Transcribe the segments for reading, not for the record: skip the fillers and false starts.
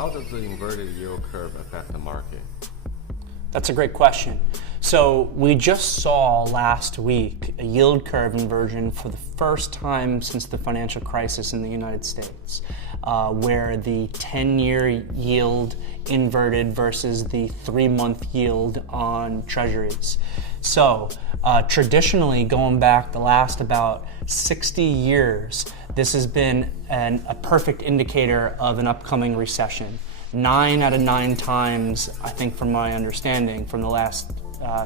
How does the inverted yield curve affect the market? That's a great question. So we just saw last week a yield curve inversion for the first time since the financial crisis in the United States, where the 10-year yield inverted versus the 3-month yield on treasuries. So traditionally, going back the last about 60 years, this has been a perfect indicator of an upcoming recession. 9 out of 9 times, I think from my understanding, from the last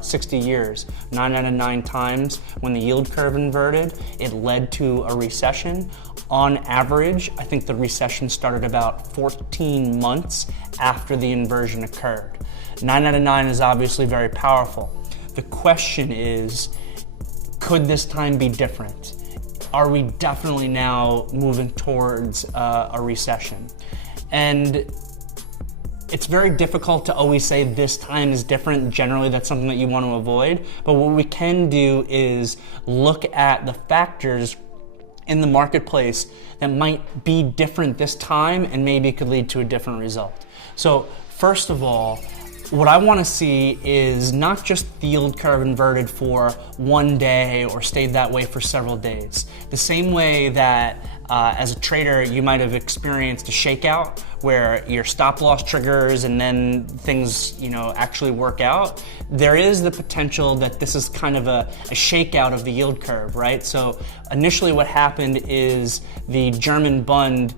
60 years, 9 out of 9 times when the yield curve inverted, it led to a recession. On average, I think the recession started about 14 months after the inversion occurred. 9 out of 9 is obviously very powerful. The question is, could this time be different? Are we definitely now moving towards a recession? And it's very difficult to always say this time is different. Generally, that's something that you want to avoid. But what we can do is look at the factors in the marketplace that might be different this time and maybe could lead to a different result. So first of all, what I want to see is not just the yield curve inverted for one day or stayed that way for several days. The same way that as a trader you might have experienced a shakeout where your stop loss triggers and then things actually work out. There is the potential that this is kind of a shakeout of the yield curve, right? So initially what happened is the German Bund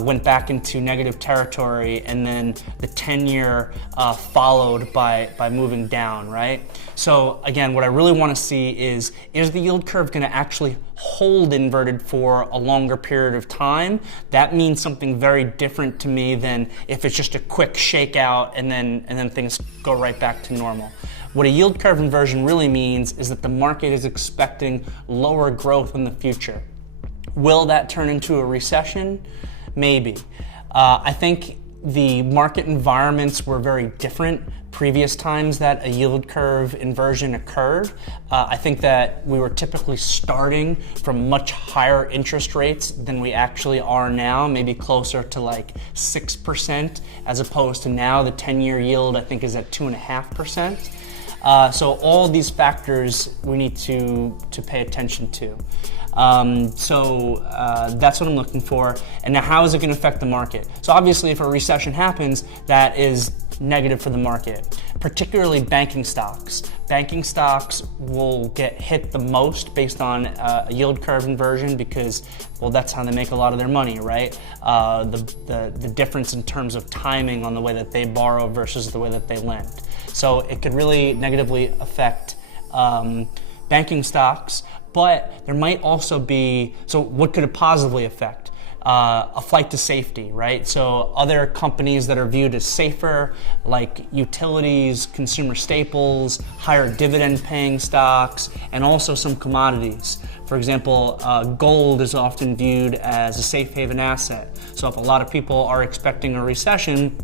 went back into negative territory, and then the 10-year followed by moving down, right? So again, what I really want to see is the yield curve going to actually hold inverted for a longer period of time? That means something very different to me than if it's just a quick shakeout and then things go right back to normal. What a yield curve inversion really means is that the market is expecting lower growth in the future. Will that turn into a recession? Maybe. I think the market environments were very different previous times that a yield curve inversion occurred. I think that we were typically starting from much higher interest rates than we actually are now, maybe closer to like 6%, as opposed to now the 10-year yield I think is at 2.5%. So all these factors we need to pay attention to. So that's what I'm looking for. And now how is it going to affect the market? So obviously if a recession happens, that is negative for the market, particularly banking stocks. Banking stocks will get hit the most based on a yield curve inversion because, well, that's how they make a lot of their money, right? The difference in terms of timing on the way that they borrow versus the way that they lend. So it could really negatively affect banking stocks, but there might also be, so what could it positively affect? A flight to safety, right? So other companies that are viewed as safer, like utilities, consumer staples, higher dividend paying stocks, and also some commodities. For example, gold is often viewed as a safe haven asset. So if a lot of people are expecting a recession,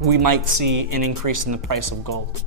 we might see an increase in the price of gold.